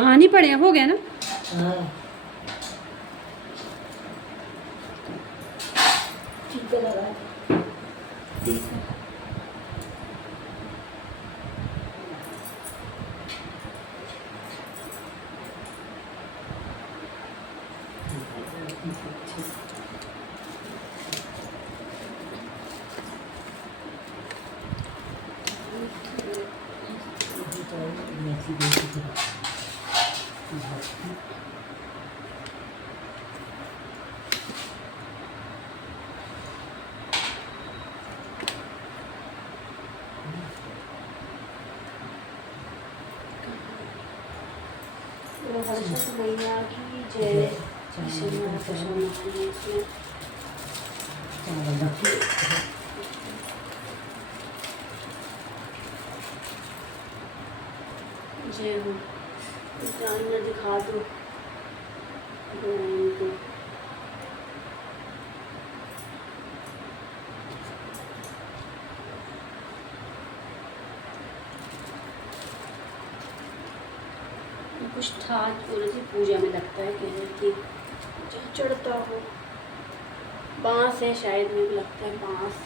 कहानी पढ़े हो गया ना। हाँ ठीक है लगा ठीक है। हर्षद मैया की जय। जय हो। न दिखा दो को। कुछ था थी पूजा में लगता है कह रही थी चढ़ता हो बांस है शायद मेरे को लगता है बांस।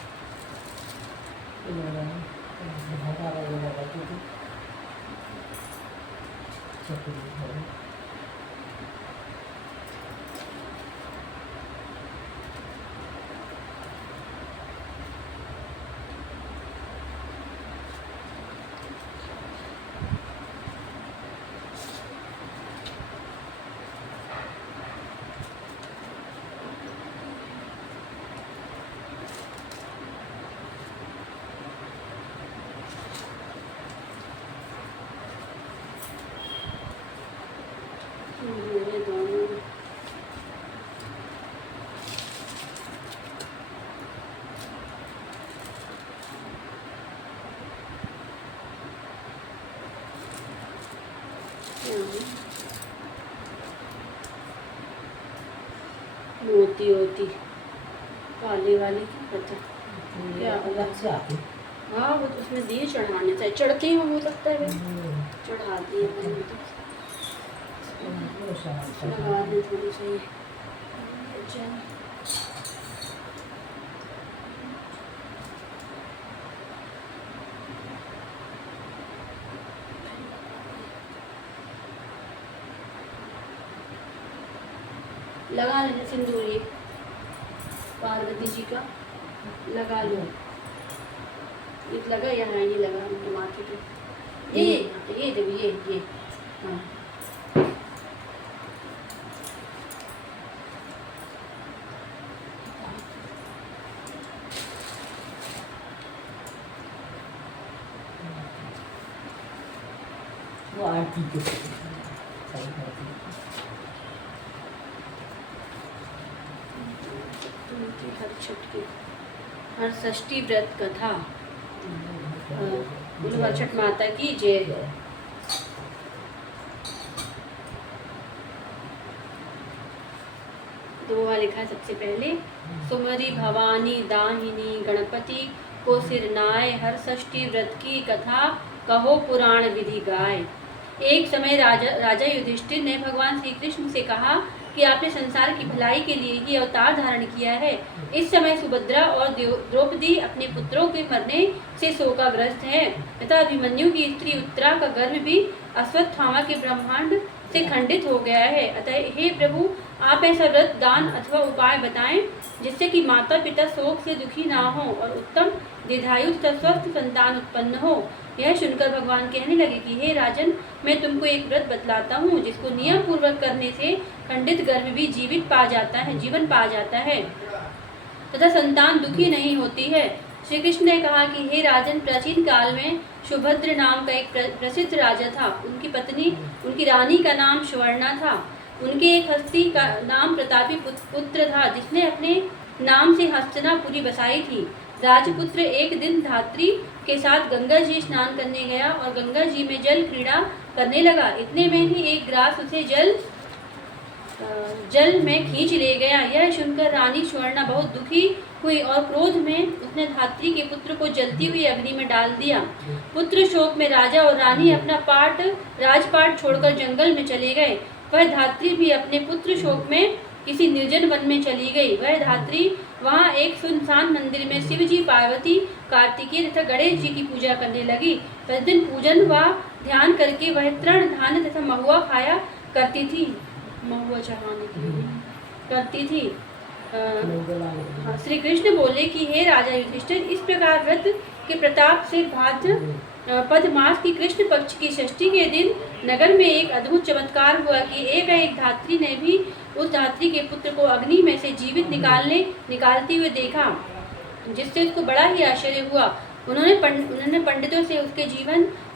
ये दोनों मोती होती काली वाली की पता क्या अलग से आती। हाँ वो तो उसमें दिए चढ़ाने चाहिए चढ़ती हो हो सकता है चढ़ाती है मैंने तो लगा दे थोड़ी सी लगा लेना सिंदूर ये पार्वती जी का लगा लो। ये लगा यहाँ ये लगा उनके माथे पे ये देखो ये हाँ वो आरती के हर षष्ठी व्रत कथा बोलो छठ माता की जय। दोहा लिखा है सबसे पहले सुमरी भवानी दाहिनी गणपति को सिरनाए हर षष्ठी व्रत की कथा कहो पुराण विधि गाय। एक समय राजा युधिष्ठिर ने भगवान श्री कृष्ण से कहा कि आपने संसार की भलाई के लिए ही अवतार धारण किया है। इस समय सुभद्रा और द्रौपदी अपने पुत्रों के मरने से शोकाग्रस्त है तथा अभिमन्यु की स्त्री उत्तरा का गर्भ भी अश्वत्थामा के ब्रह्मांड से खंडित हो गया है। अतः हे प्रभु आप ऐसा व्रत दान अथवा उपाय बताएं जिससे कि माता पिता शोक से दुखी ना हो और उत्तम दीर्घायु तथा स्वस्थ संतान उत्पन्न हो। यह सुनकर भगवान कहने लगे कि हे राजन मैं तुमको एक व्रत बतलाता हूँ जिसको नियम पूर्वक करने से खंडित गर्भ भी जीवन पा जाता है तथा संतान दुखी नहीं होती है। श्री कृष्ण ने कहा कि हे राजन प्राचीन काल में सुभद्र नाम का एक प्रसिद्ध राजा था। उनकी पत्नी उनकी रानी का नाम स्वर्णा था। उनके एक हस्ती का नाम प्रतापी पुत्र था जिसने अपने नाम से हस्तिनापुरी बसाई थी। राजपुत्र एक दिन धात्री के साथ गंगा जी स्नान करने गया और गंगा जी में जल क्रीड़ा करने लगा। इतने में ही एक ग्रास उसे जल जल में खींच ले गया। यह सुनकर रानी सुवर्णा बहुत दुखी हुई और क्रोध में उसने धात्री के पुत्र को जलती हुई अग्नि में डाल दिया। पुत्र शोक में राजा और रानी अपना राजपाट छोड़कर जंगल में चले गए। वह धात्री भी अपने पुत्र शोक में किसी निर्जन वन में चली गई। वह धात्री वहां एक सुनसान मंदिर में शिव जी, पार्वती, कार्तिकेय तथा गणेश जी की पूजा करने लगी। प्रतिदिन पूजन व ध्यान करके वह तृण, धान्य तथा महुआ खाया करती थी। महुआ चढ़ाने के लिए करती थी। श्री कृष्ण बोले कि हे राजा युधिष्ठिर, इस प्रकार व्रत के प्रताप से भाद्रपद मास की कृष्ण पक्ष की षष्ठी के दिन नगर में एक अद्भुत चमत्कार हुआ कि एक धात्री ने भी उस धात्री के पुत्र को अग्नि में से जीवित निकालते हुए देखा, जिससे उसको बड़ा ही आश्चर्य हुआ। उन्होंने पंडितों से उसके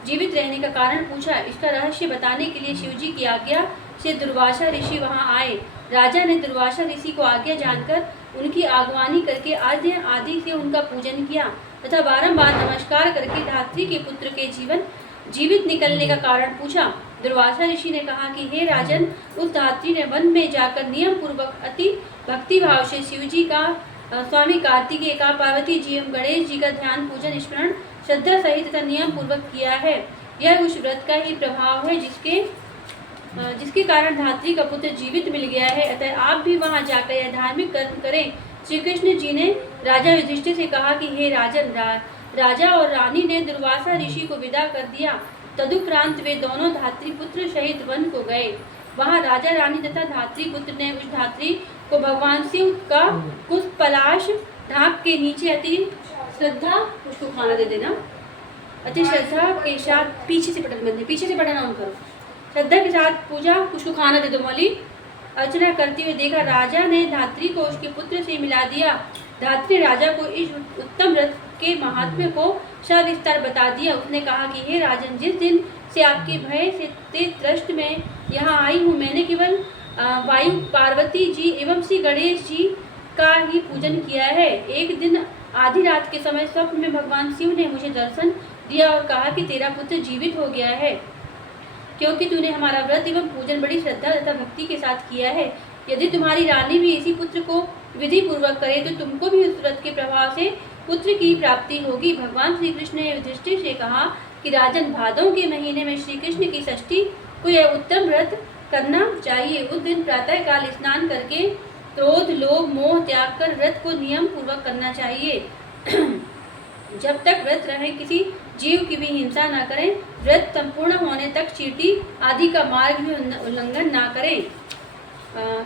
जीवित रहने का कारण पूछा। इसका रहस्य बताने के लिए शिवजी की आज्ञा से दुर्वासा ऋषि वहां आए। राजा ने दुर्वासा ऋषि को आज्ञा जानकर उनकी आगवानी करके आदि से उनका पूजन किया तथा बारंबार नमस्कार करके धात्री के पुत्र के जीवित निकलने का कारण पूछा। दुर्वासा ऋषि ने कहा कि हे राजन, उस धात्री ने वन में जाकर नियम पूर्वक अति भक्ति भाव से शिवजी का, स्वामी कार्तिकेय का, पार्वती जी एवं गणेश जी का ध्यान, पूजन, स्मरण श्रद्धा सहित तथा नियम पूर्वक किया है। यह उस व्रत का ही प्रभाव है जिसके कारण धात्री का पुत्र जीवित मिल गया है। अतः आप भी वहां जाकर यह धार्मिक कर्म करें। श्री कृष्ण जी ने राजा युधिष्ठिर से कहा कि हे राजन, राजा और रानी ने दुर्वासा ऋषि को विदा कर दिया। तदुपरांत वे दोनों धात्री पुत्र सहित वन को गए। वहां राजा, रानी तथा धात्री पुत्र ने उस धात्री को भगवान शिव का पुष्प पलाश ढाक के नीचे अति श्रद्धा, उसको खाना दे देना, अति श्रद्धा के साथ पीछे से बटन ऑन करो, श्रद्धा के साथ पूजा, उसको खाना दे दो, मौली अर्चना करते हुए देखा। राजा ने धात्री को उसके पुत्र से मिला दिया। धात्री ने राजा को इस उत्तम व्रत के महात्म्य को सविस्तार बता दिया। उसने कहा कि हे राजन, जिस दिन से आपके भय से त्रस्त में यहाँ आई हूँ, मैंने केवल वायु, पार्वती जी एवं श्री गणेश जी का ही पूजन किया है। एक दिन आधी रात के समय स्वप्न में भगवान शिव ने मुझे दर्शन दिया और कहा कि तेरा पुत्र जीवित हो गया है, क्योंकि तूने हमारा व्रत एवं पूजन बड़ी श्रद्धा तथा भक्ति के साथ किया है। यदि तुम्हारी रानी भी इसी पुत्र को विधि पूर्वक करे तो तुमको भी उस व्रत के प्रभाव से पुत्र की प्राप्ति होगी। भगवान श्री कृष्ण ने युधिष्ठिर से कहा कि राजन, भादों के महीने में श्री कृष्ण की षष्ठी को यह उत्तम व्रत करना चाहिए। उस दिन प्रातः काल स्नान करके क्रोध, लोभ, मोह त्याग कर व्रत को नियम पूर्वक करना चाहिए। जब तक व्रत रहे किसी जीव की भी हिंसा न करें। व्रत संपूर्ण होने तक चींटी आदि का मार्ग भी उल्लंघन न करें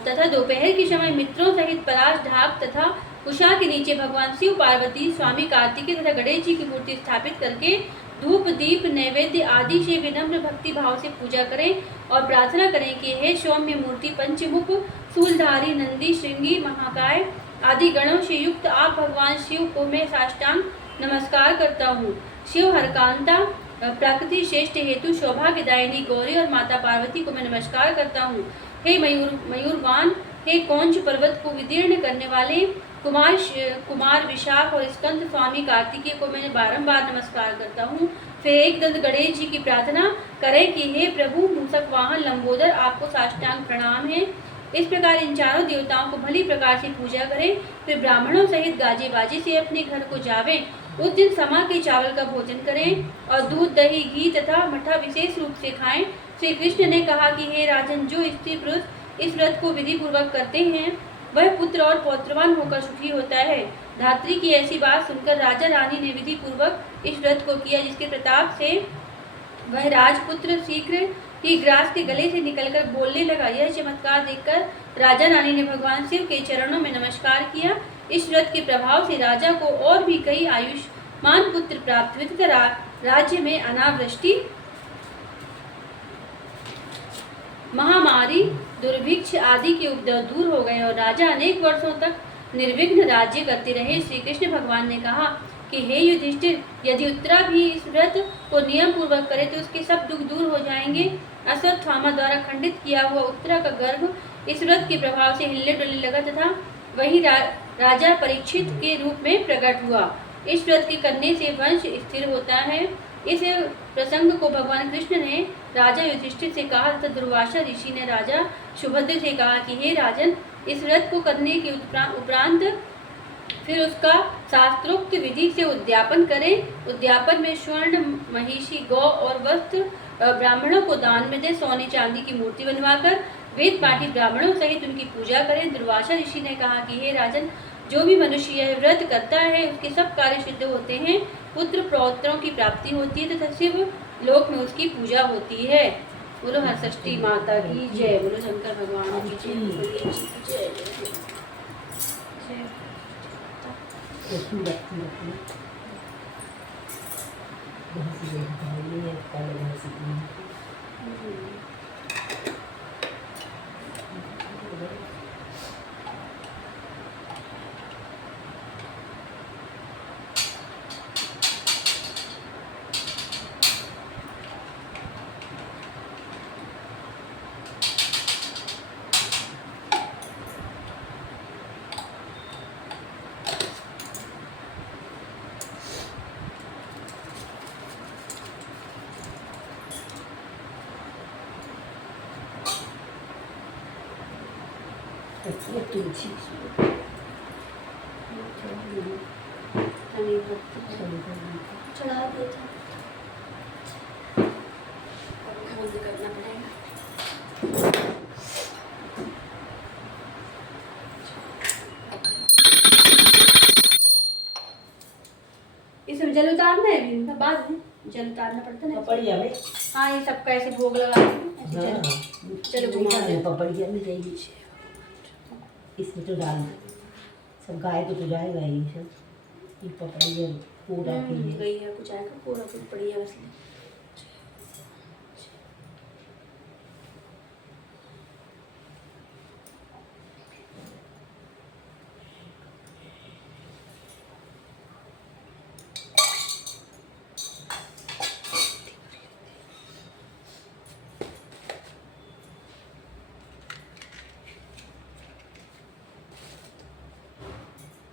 तथा दोपहर के समय मित्रों सहित पलाश, ढाक तथा कुशा के नीचे भगवान शिव, पार्वती, स्वामी कार्तिकेय तथा गणेश जी की मूर्ति स्थापित करके धूप, दीप, नैवेद्य आदि से विनम्र भक्ति भाव से पूजा करें और प्रार्थना करें कि हे सौम्य मूर्ति, पंचमुख, शूलधारी, नंदी, श्रृंगी, महाकाय आदि गणों से युक्त आप भगवान शिव को मैं साष्टांग नमस्कार करता हूँ। शिव हरकांता, प्रकृति श्रेष्ठ हेतु सौभाग्यदायिनी गौरी और माता पार्वती को मैं नमस्कार करता हूँ। हे मयूरवान, हे कौंच पर्वत को विदीर्ण करने वाले कुमार विशाख और स्कंद स्वामी कार्तिकेय को मैं बारंबार नमस्कार करता हूँ। फिर एक दंत गणेश जी की प्रार्थना करें कि हे प्रभु मूषक वाहन लंबोदर, आपको साष्टांग प्रणाम है। इस प्रकार इन चारों देवताओं को भली प्रकार से पूजा करें। फिर ब्राह्मणों सहित गाजे बाजे से अपने घर को जावें। उस दिन समा के चावल का भोजन करें और दूध, दही, घी तथा मठा विशेष रूप से खाएं। श्री कृष्ण ने कहा कि हे राजन, जो स्त्री पुरुष इस व्रत को विधि पूर्वक करते हैं वह पुत्र और पौत्रवान होकर सुखी होता है। धात्री की ऐसी बात सुनकर राजा रानी ने विधि पूर्वक इस व्रत को किया, जिसके प्रताप से वह राजपुत्र शीघ्र ही ग्रास के गले से निकलकर बोलने लगा। यह चमत्कार देखकर राजा रानी ने भगवान शिव के चरणों में नमस्कार किया। इस व्रत के प्रभाव से राजा को और भी कई आयुष्मान पुत्र प्राप्त हुए तथा राज्य में अनावृष्टि, महामारी, दुर्भिक्ष आदि के उपद्रव दूर हो गए और राजा अनेक वर्षों तक निर्विघ्न राज्य करते रहे। श्री कृष्ण भगवान ने कहा कि हे युधिष्ठिर, यदि उत्तरा भी इस व्रत को नियम पूर्वक करे तो उसके सब दुख दूर हो जाएंगे। अश्वत्थामा द्वारा खंडित किया हुआ उत्तरा का गर्भ इस व्रत के प्रभाव से हिलने डुलने लगा तथा वही राजा परीक्षित के रूप में प्रकट हुआ। इस व्रत के करने से वंश स्थिर होता है इस प्रसंग को भगवान कृष्ण ने राजा युधिष्ठिर से कहा तथा दुर्वासा ऋषि ने राजा सुभद्र से कहा कि हे राजन, इस व्रत को करने के उपरांत फिर उसका शास्त्रोक्त विधि से उद्यापन करें। उद्यापन में स्वर्ण, महिषी, गौ और वस्त्र ब्राह्मणों को दान में दे। सोने चांदी की मूर्ति बनवाकर वेद पाठी ब्राह्मणों सहित उनकी पूजा करें। दुर्वासा ऋषि ने कहा कि हे राजन, जो भी मनुष्य यह व्रत करता है उसके सब कार्य सिद्ध होते हैं, पुत्र पौत्रों की प्राप्ति होती है तथा शिव लोक में उसकी पूजा होती है। बोलो हरषष्ठी माता की जय। बोलो शंकर भगवान की जय। तुलसी चढ़ा दिया था, बंद करना पड़ेगा। इसमें जल उतारना है भी, मतलब बाद में जल उतारना पड़ता है ना। पपड़िया में हाँ, ये सबका ऐसे भोग लगा के चलो घुमा दे। पपड़िया में जाएगी, इसमें तो डाल सब गाय को तो जाएगा ही सब। ये पपड़िया पूरा के लिए गई है, कुछ आएगा पूरा कुछ बढ़िया इसलिए।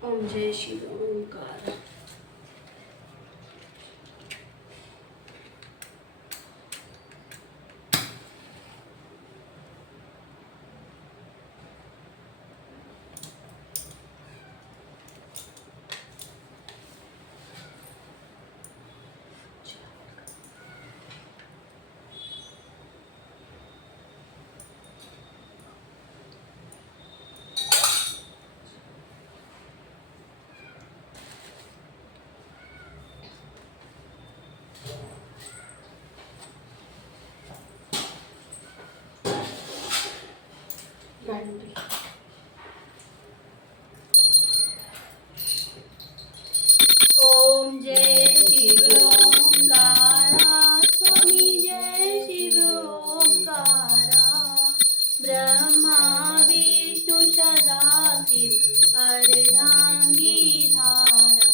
ओम जय शिव ओंकार। ओम जय शिव ओंकारा, स्वामी जय शिव ओंकारा। ब्रह्मा विष्णु सदा शिव अर्धांगी धारा।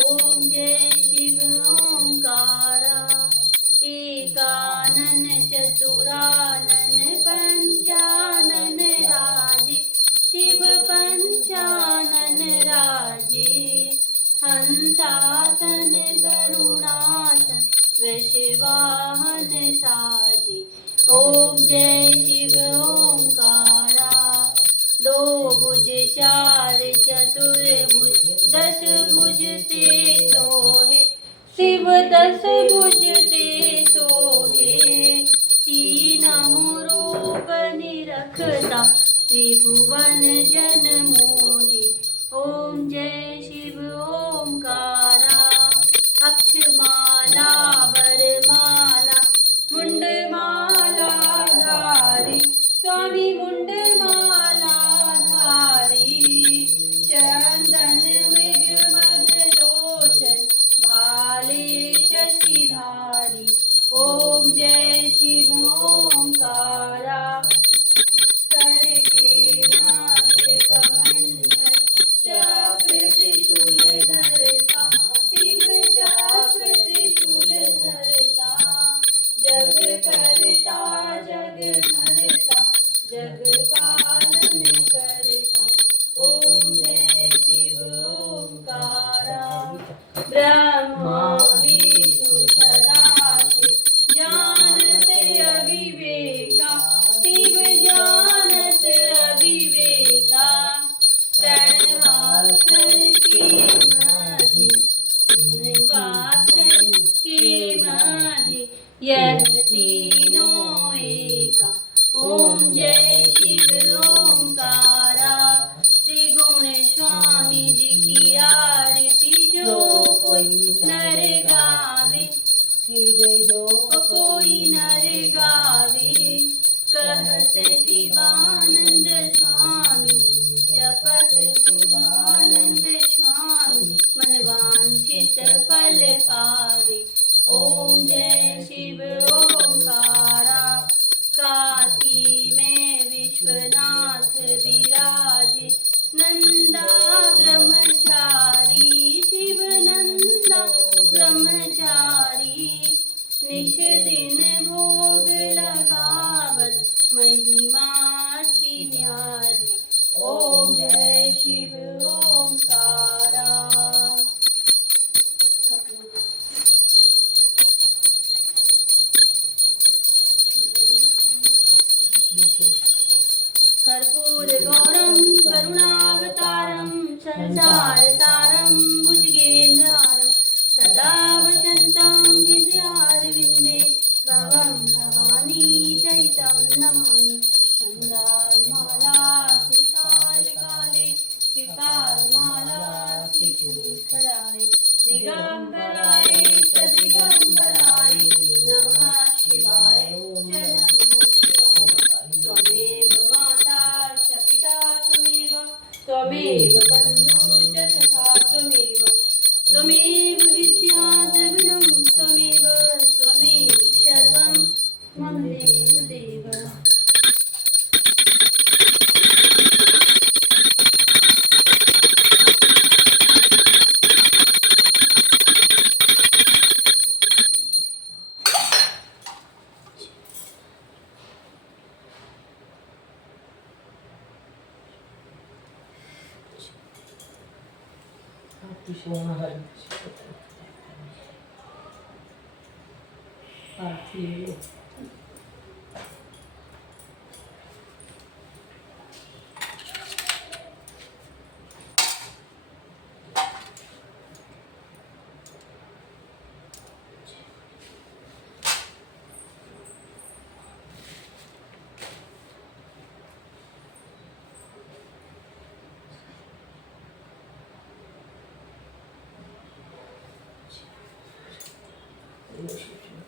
ओम जय शिव ओंकारा। एकानन चतुरानन पंचानन राजे, शिव पंचानन राजे। हंसासन गरुड़ासन वृषवाहन साजे। ओम जय शिव ओंकारा। दो भुज चार चतुर्भुज दस भुज ते सोहे, शिव दस भुज ते सोहे। तीनहु रूप निरखता त्रिभुवन जन मोहे। ओम जय शिव ओंकारा। अक्षमाला वरमाला मुंडमाला धारी, स्वामी मुंडमाला धारी। चंदन मृग मदलोचन भाले शशिधारी। ओम जय शिव ओंकारा। करके नाथ कमंडल चक्र त्रिशूल धरता, शिव चक्र त्रिशूल धरता। जग करता जग हरता, जग पालन करता। ओम जय शिव ओंकारा। ब्रह्मा विष्णु सदा कर्पूरगौरं करुणावतारं संसारसारं भुजगेन्द्रहारं सदा वसन्तं हृदयारविन्दे भवं भवानी चरितं नमामि मन्दारमाला कृतालकाले कृपालमाला त्रिशूलधराय दिगम्बराय च दिगम्बराय नमः शिवाय च नमः शिवाय त्वमेव माता च पिता त्वमेव त्वमेव बन्धुः च सखा त्वमेव त्वमेव विद्या द्रविणं त्वमेव त्वमेव सर्वं मम देवदेव आरती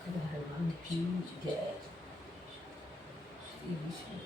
भगवान की जय। श्री विष्णु